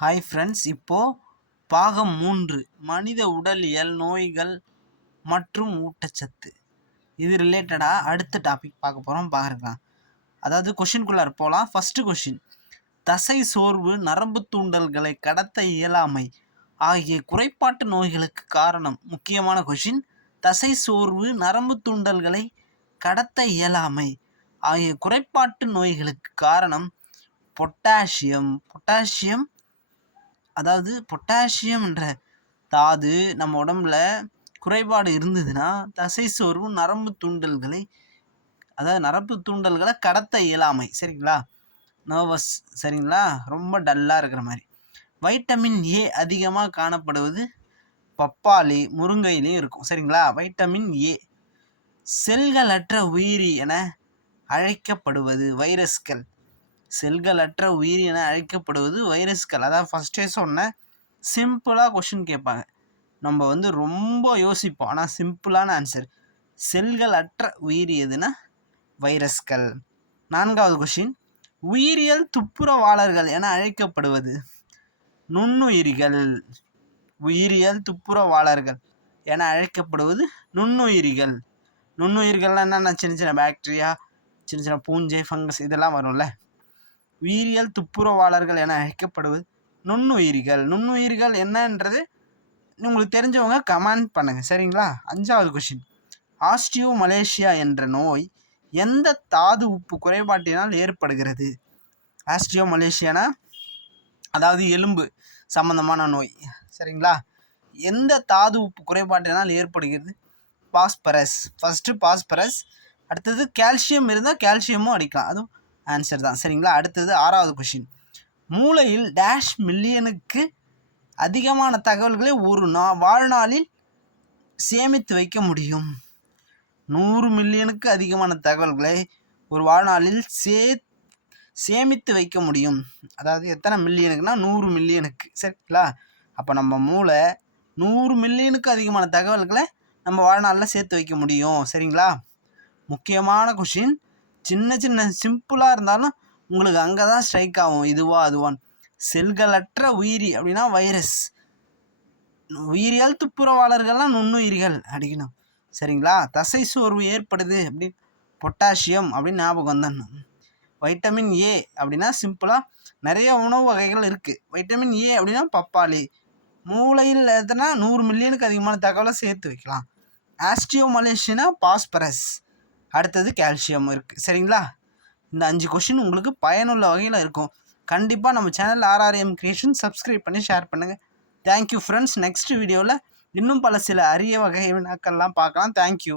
Hi friends இப்போது பாகம் மூன்று மனித உடலியல் நோய்கள் மற்றும் ஊட்டச்சத்து. இது ரிலேட்டடாக அடுத்த டாபிக் பார்க்க போகிறோம் பார்க்கலாம். அதாவது கொஷின்குள்ளார் போகலாம் ஃபஸ்ட்டு கொஷின் தசை சோர்வு நரம்பு தூண்டல்களை கடத்த இயலாமை ஆகிய குறைபாட்டு நோய்களுக்கு காரணம். முக்கியமான கொஷின் தசை சோர்வு நரம்பு தூண்டல்களை கடத்த இயலாமை ஆகிய குறைபாட்டு நோய்களுக்கு காரணம் பொட்டாசியம். பொட்டாசியம் அதாவது பொட்டாசியம் என்ற தாது நம்ம உடம்புல குறைபாடு இருந்ததுன்னா தசை சோர்வு நரம்பு தூண்டல்களை அதாவது நரம்பு தூண்டல்களை கடத்த இயலாமை. சரிங்களா? நர்வஸ் சரிங்களா? ரொம்ப டல்லாக இருக்கிற மாதிரி. வைட்டமின் ஏ அதிகமாக காணப்படுவது பப்பாளி முருங்கையிலையும் இருக்கும். சரிங்களா? வைட்டமின் ஏ செல்களற்ற உயிரி என அழைக்கப்படுவது வைரஸ்கள். செல்களற்ற உயிரி என அழைக்கப்படுவது வைரஸ்கள். அதாவது ஃபஸ்ட்டே சொன்னேன் சிம்பிளாக கொஷின் கேட்பாங்க. நம்ம வந்து ரொம்ப யோசிப்போம். ஆனால் சிம்பிளான ஆன்சர் செல்கள் அற்ற உயிரி எதுனா வைரஸ்கள். நான்காவது கொஷின் உயிரியல் துப்புரவாளர்கள் என அழைக்கப்படுவது நுண்ணுயிரிகள். உயிரியல் துப்புரவாளர்கள் என அழைக்கப்படுவது நுண்ணுயிரிகள். நுண்ணுயிர்கள்லாம் என்னென்ன? சின்ன சின்ன பாக்டீரியா சின்ன சின்ன பூஞ்சை ஃபங்கஸ் இதெல்லாம் வரும்ல. உயிரியல் துப்புரவாளர்கள் என அழைக்கப்படுவது. நுண்ணுயிரிகள். நுண்ணுயிரிகள் என்னன்றது உங்களுக்கு தெரிஞ்சவங்க கமெண்ட் பண்ணுங்கள் சரிங்களா? அஞ்சாவது கொஷின் ஆஸ்டியோ மலேசியா என்ற நோய் எந்த தாது உப்பு குறைபாட்டினால் ஏற்படுகிறது? ஆஸ்டியோ மலேசியானா அதாவது எலும்பு சம்பந்தமான நோய். சரிங்களா? எந்த தாது உப்பு குறைபாட்டினால் ஏற்படுகிறது? பாஸ்பரஸ். First phosphorus. அடுத்தது கால்சியம் இருந்தால் கால்சியமும் அடிக்கலாம். அதுவும் ஆன்சர் தான். சரிங்களா? அடுத்தது ஆறாவது கொஷின் மூளையில் டேஷ் மில்லியனுக்கு அதிகமான தகவல்களை ஒரு நா வாழ்நாளில் சேமித்து வைக்க முடியும். நூறு மில்லியனுக்கு அதிகமான தகவல்களை ஒரு வாழ்நாளில் சே சேமித்து வைக்க முடியும். அதாவது எத்தனை மில்லியனுக்குனா நூறு மில்லியனுக்கு சரிங்களா? அப்போ நம்ம மூளை நூறு மில்லியனுக்கு அதிகமான தகவல்களை நம்ம வாழ்நாளில் சேர்த்து வைக்க முடியும். சரிங்களா? முக்கியமான கொஷின் சின்ன சின்ன சிம்பிளாக இருந்தாலும் உங்களுக்கு அங்கே தான் ஸ்ட்ரைக் ஆகும். இதுவா அதுவான் செல்களற்ற உயிரி அப்படின்னா வைரஸ் உயிரியல் துப்புரவாளர்கள்லாம் நுண்ணுயிரிகள் அடிக்கணும். சரிங்களா? தசை சோர்வு ஏற்படுது அப்படின்னு பொட்டாசியம் அப்படின்னு ஞாபகம் வந்துடணும் வைட்டமின் ஏ அப்படின்னா சிம்பிளாக நிறைய உணவு வகைகள் இருக்குது வைட்டமின் ஏ அப்படின்னா பப்பாளி. மூளையில் எதுனா நூறு மில்லியனுக்கு அதிகமான தகவலை சேர்த்து வைக்கலாம். ஆஸ்டியோ மலேஷியனா பாஸ்பரஸ் அடுத்தது கால்சியம் இருக்குது சரிங்களா? இந்த அஞ்சு கொஷின் உங்களுக்கு பயனுள்ள வகையில் இருக்கும். கண்டிப்பாக நம்ம சேனல் ஆர்ஆர்எம் கிரியேஷன் சப்ஸ்கிரைப் பண்ணி ஷேர் பண்ணுங்கள் தேங்க்யூ ஃப்ரெண்ட்ஸ் நெக்ஸ்ட் வீடியோவில் இன்னும் பல சில அரிய வகை வினாக்கள்லாம் பார்க்கலாம். தேங்க்யூ